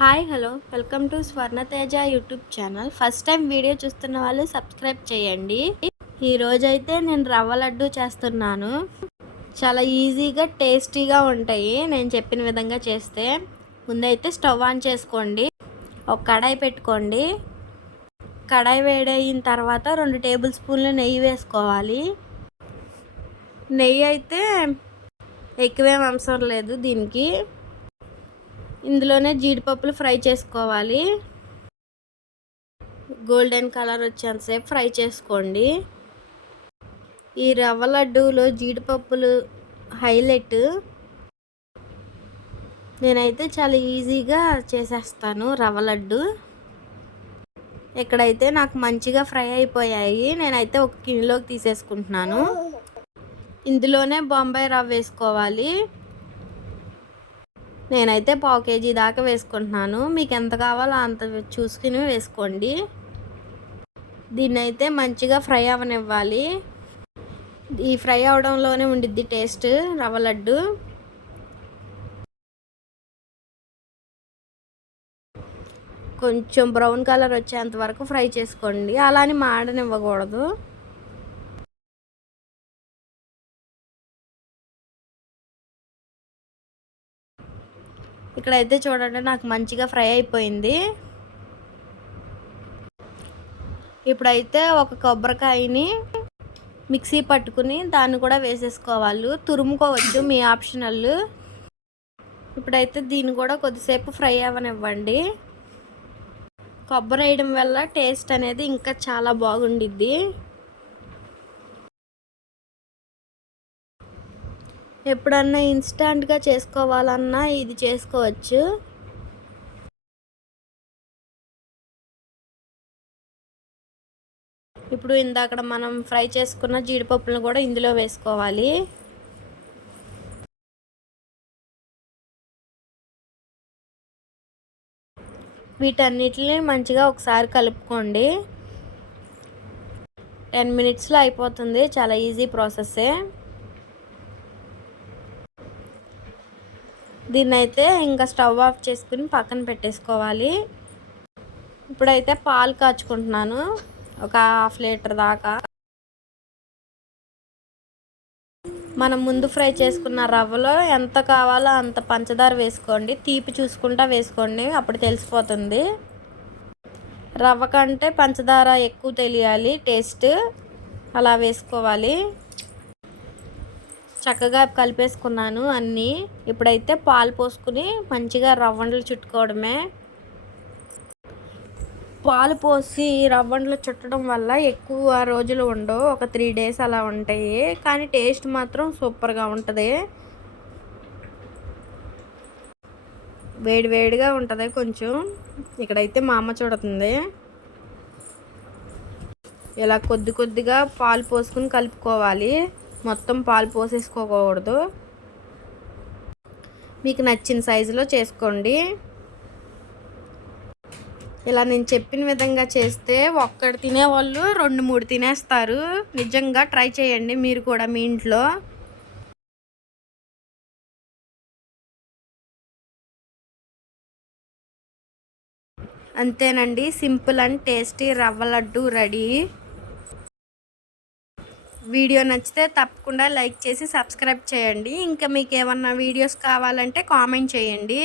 Hi hello welcome to Swarnateja YouTube channel. First time video చూస్తున్న వాళ్ళు subscribe చేయండి. ఈరోజైతే నేను రవ్వ లడ్డు చేస్తున్నాను. చాలా ఈజీగా టేస్టీగా ఉంటాయి నేను చెప్పిన విధంగా చేస్తే. ముందైతే స్టవ్ ఆన్ చేసుకోండి, ఒక కడాయి పెట్టుకోండి. కడాయి వేడయిన తర్వాత 2 టేబుల్ స్పూన్లు నెయ్యి వేసుకోవాలి. నెయ్యి అయితే ఎక్కువేం అవసరం లేదు దీనికి. ఇందులోనే జీడిపప్పులు ఫ్రై చేసుకోవాలి. గోల్డెన్ కలర్ వచ్చేంతసేపు ఫ్రై చేసుకోండి. ఈ రవ్వ లడ్డూలో జీడిపప్పులు హైలైట్. నేనైతే చాలా ఈజీగా చేసేస్తాను రవ్వ లడ్డు. ఇక్కడైతే నాకు మంచిగా ఫ్రై అయిపోయాయి. నేనైతే ఒక గిన్నెలోకి తీసేసుకుంటున్నాను. ఇందులోనే బొంబాయి రవ్వ వేసుకోవాలి. నేనైతే 1/4 కేజీ దాకా వేసుకుంటున్నాను. మీకు ఎంత కావాలో అంత చూసుకుని వేసుకోండి. దీన్ని అయితే మంచిగా ఫ్రై అవ్వనివ్వాలి. ఈ ఫ్రై అవడంలోనే ఉండిద్ది టేస్ట్ రవ్వ లడ్డు. కొంచెం బ్రౌన్ కలర్ వచ్చేంత వరకు ఫ్రై చేసుకోండి, అలానే మాడనివ్వకూడదు. ఇక్కడైతే చూడండి నాకు మంచిగా ఫ్రై అయిపోయింది. ఇప్పుడైతే ఒక కొబ్బరికాయని మిక్సీ పట్టుకుని దాన్ని కూడా వేసేసుకోవాలి. తురుముకోవచ్చు, మీ ఆప్షనల్. ఇప్పుడైతే దీన్ని కూడా కొద్దిసేపు ఫ్రై అవ్వనివ్వండి. కొబ్బరి వేయడం వల్ల టేస్ట్ అనేది ఇంకా చాలా బాగుండిద్ది. ఎప్పుడన్నా ఇన్స్టంట్గా చేసుకోవాలన్నా ఇది చేసుకోవచ్చు. ఇప్పుడు ఇందాక మనం ఫ్రై చేసుకున్న జీడిపప్పులను కూడా ఇందులో వేసుకోవాలి. వీటన్నిటిని మంచిగా ఒకసారి కలుపుకోండి. 10 మినిట్స్లో అయిపోతుంది. చాలా ఈజీ ప్రాసెస్సే. దీన్నైతే ఇంకా స్టవ్ ఆఫ్ చేసుకుని పక్కన పెట్టేసుకోవాలి. ఇప్పుడైతే పాలు కాచుకుంటున్నాను, ఒక 1/2 లీటర్ దాకా. మనం ముందు ఫ్రై చేసుకున్న రవ్వలో ఎంత కావాలో అంత పంచదార వేసుకోండి. తీపి చూసుకుంటా వేసుకోండి, అప్పుడు తెలిసిపోతుంది. రవ్వ కంటే పంచదార ఎక్కువ తెలియాలి టేస్ట్, అలా వేసుకోవాలి. చక్కగా కలిపేసుకున్నాను అన్నీ. ఇప్పుడైతే పాలు పోసుకుని మంచిగా రవ్వండ్లు చుట్టుకోవడమే. పాలు పోసి రవ్వండ్లు చుట్టడం వల్ల ఎక్కువ రోజులు ఉండవు, ఒక 3 డేస్ అలా ఉంటాయి. కానీ టేస్ట్ మాత్రం సూపర్గా ఉంటుంది. వేడివేడిగా ఉంటుంది కొంచెం. ఇక్కడైతే మా అమ్మ చూడుతుంది. ఇలా కొద్ది కొద్దిగా పాలు పోసుకుని కలుపుకోవాలి, మొత్తం పాలు పోసేసుకోకూడదు. మీకు నచ్చిన సైజులో చేసుకోండి. ఇలా నేను చెప్పిన విధంగా చేస్తే ఒక్కటి తినేవాళ్ళు 2-3 తినేస్తారు. నిజంగా ట్రై చేయండి మీరు కూడా మీ ఇంట్లో. అంతేనండి, సింపుల్ అండ్ టేస్టీ రవ్వ లడ్డు రెడీ. వీడియో నచ్చితే తప్పకుండా లైక్ చేసి సబ్స్క్రైబ్ చేయండి. ఇంకా మీకు ఏమన్నా వీడియోస్ కావాలంటే కామెంట్ చేయండి.